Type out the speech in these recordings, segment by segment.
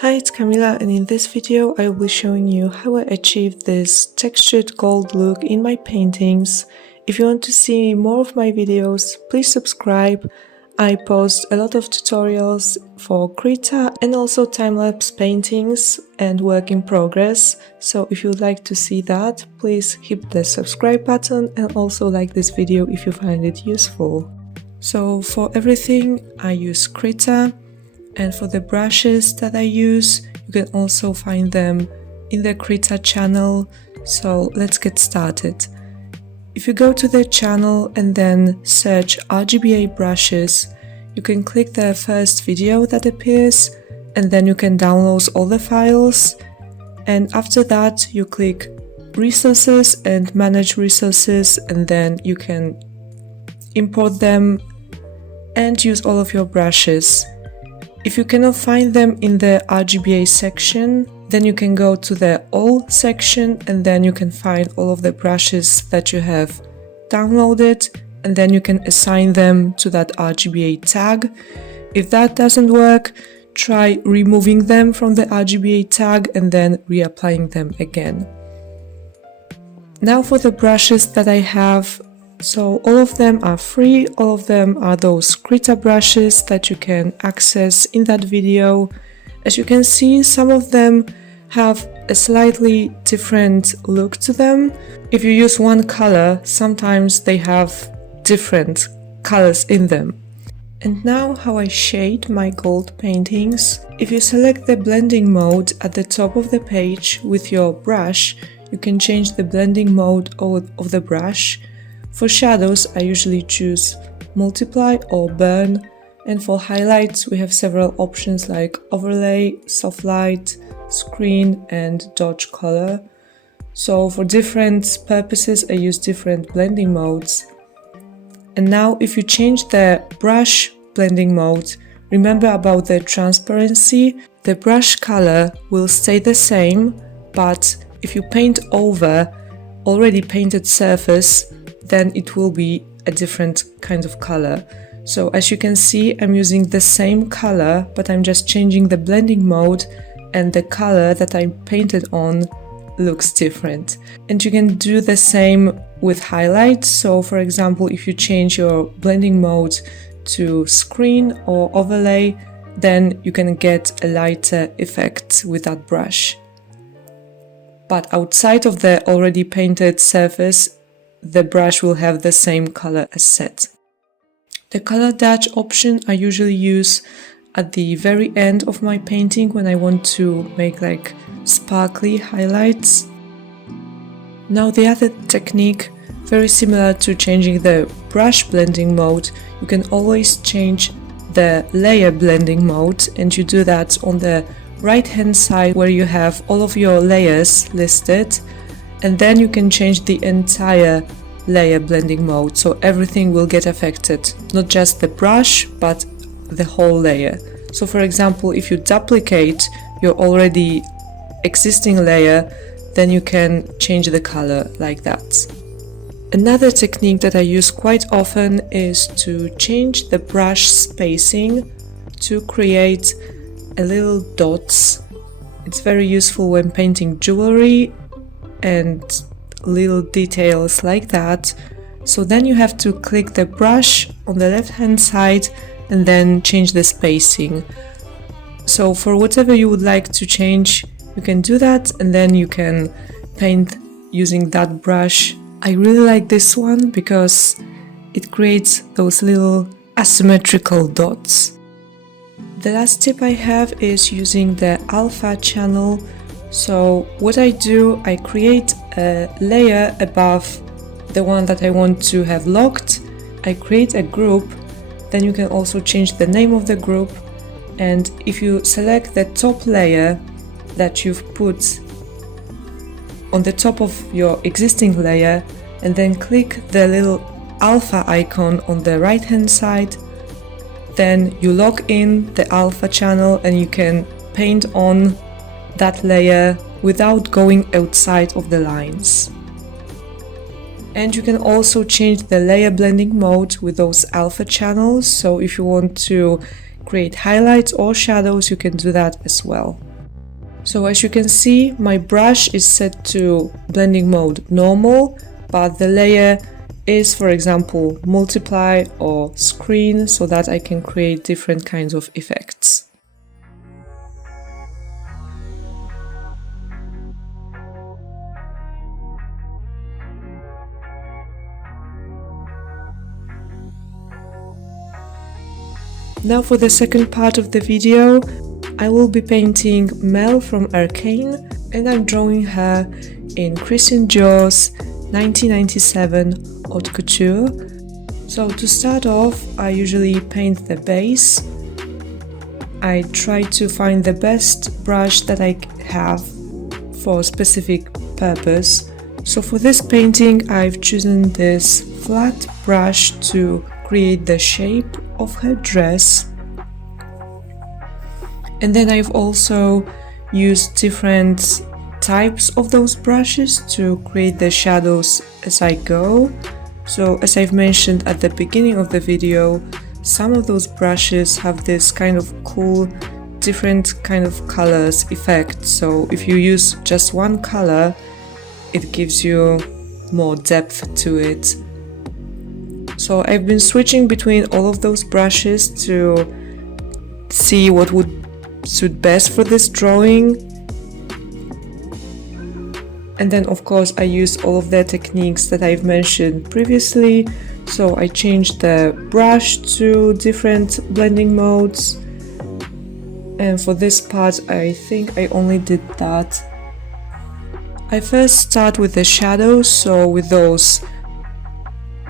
Hi, it's Camila, and in this video I will be showing you how I achieved this textured gold look in my paintings. If you want to see more of my videos, please subscribe. I post a lot of tutorials for KRITA and also time-lapse paintings and work in progress. So if you would like to see that, please hit the subscribe button and also like this video if you find it useful. So for everything I use KRITA. And for the brushes that I use, you can also find them in the KRITA channel. So let's get started. If you go to the channel and then search RGBA brushes, you can click the first video that appears and then you can download all the files. And after that, you click resources and manage resources, and then you can import them and use all of your brushes. If you cannot find them in the RGBA section, then you can go to the All section and then you can find all of the brushes that you have downloaded, and then you can assign them to that RGBA tag. If that doesn't work, try removing them from the RGBA tag and then reapplying them again. Now for the brushes that I have. So all of them are free, all of them are those KRITA brushes that you can access in that video. As you can see, some of them have a slightly different look to them. If you use one color, sometimes they have different colors in them. And now how I shade my gold paintings. If you select the blending mode at the top of the page with your brush, you can change the blending mode of the brush. For shadows, I usually choose multiply or burn, and for highlights we have several options like overlay, soft light, screen and dodge color. So for different purposes I use different blending modes. And now if you change the brush blending mode, remember about the transparency. The brush color will stay the same, but if you paint over already painted surface, then it will be a different kind of color. So as you can see, I'm using the same color, but I'm just changing the blending mode, and the color that I painted on looks different. And you can do the same with highlights. So for example, if you change your blending mode to screen or overlay, then you can get a lighter effect with that brush. But outside of the already painted surface, the brush will have the same color as set. The color dodge option I usually use at the very end of my painting when I want to make like sparkly highlights. Now the other technique, very similar to changing the brush blending mode, you can always change the layer blending mode, and you do that on the right hand side where you have all of your layers listed. And then you can change the entire layer blending mode, so everything will get affected, not just the brush, but the whole layer. So for example, if you duplicate your already existing layer, then you can change the color like that. Another technique that I use quite often is to change the brush spacing to create a little dots. It's very useful when painting jewelry and little details like that. So then you have to click the brush on the left hand side and then change the spacing. So for whatever you would like to change, you can do that, and then you can paint using that brush. I really like this one because it creates those little asymmetrical dots. The last tip I have is using the alpha channel. So what I do, I create a layer above the one that I want to have locked. I create a group, then you can also change the name of the group. And if you select the top layer that you've put on the top of your existing layer, and then click the little alpha icon on the right hand side, then you lock in the alpha channel and you can paint on that layer without going outside of the lines. And you can also change the layer blending mode with those alpha channels. So if you want to create highlights or shadows, you can do that as well. So as you can see, my brush is set to blending mode normal, but the layer is, for example, multiply or screen, so that I can create different kinds of effects. Now for the second part of the video, I will be painting Mel from Arcane, and I'm drawing her in Christian Dior's 1997 Haute Couture. So to start off, I usually paint the base. I try to find the best brush that I have for a specific purpose. So for this painting, I've chosen this flat brush to create the shape of her dress. And then I've also used different types of those brushes to create the shadows as I go. So as I've mentioned at the beginning of the video, some of those brushes have this kind of cool, different kind of colors effect. So if you use just one color, it gives you more depth to it. So I've been switching between all of those brushes to see what would suit best for this drawing. And then of course I used all of the techniques that I've mentioned previously. So I changed the brush to different blending modes. And for this part, I think I only did that. I first start with the shadows, so with those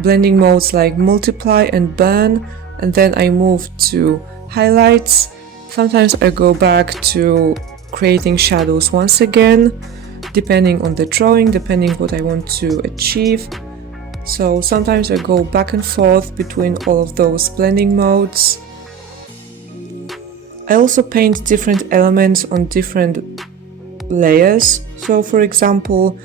blending modes like multiply and burn, and then I move to highlights. Sometimes I go back to creating shadows once again, depending on the drawing, depending what I want to achieve. So sometimes I go back and forth between all of those blending modes. I also paint different elements on different layers. So for example,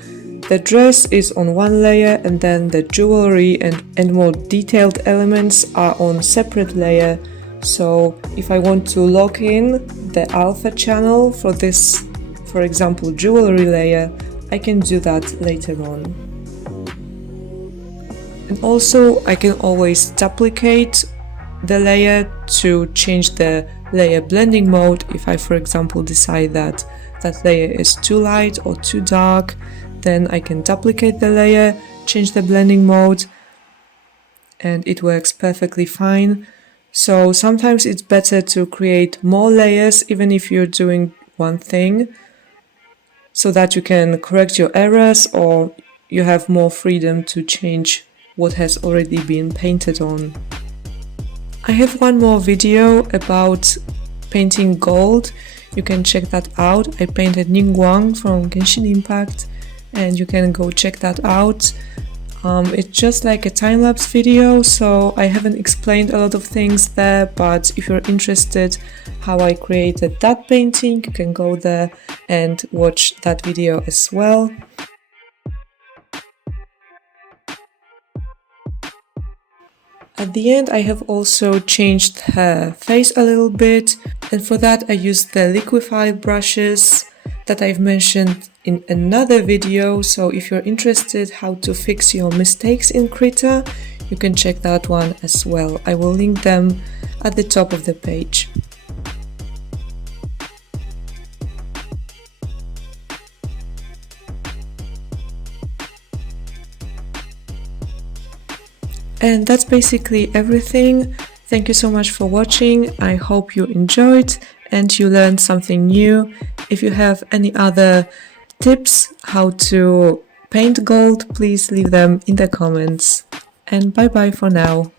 the dress is on one layer, and then the jewelry and more detailed elements are on separate layer. So if I want to lock in the alpha channel for this, for example, jewelry layer, I can do that later on. And also I can always duplicate the layer to change the layer blending mode. If I, for example, decide that that layer is too light or too dark, then I can duplicate the layer, change the blending mode, and it works perfectly fine. So sometimes it's better to create more layers even if you're doing one thing, so that you can correct your errors or you have more freedom to change what has already been painted on. I have one more video about painting gold. You can check that out. I painted Ningguang from Genshin Impact, and you can go check that out. It's just like a time-lapse video, so I haven't explained a lot of things there, but if you're interested how I created that painting, you can go there and watch that video as well. At the end, I have also changed her face a little bit, and for that I used the liquefied brushes that I've mentioned in another video. So if you're interested how to fix your mistakes in KRITA, you can check that one as well. I will link them at the top of the page. And that's basically everything. Thank you so much for watching. I hope you enjoyed and you learned something new. If you have any other tips how to paint gold, please leave them in the comments. And bye bye for now.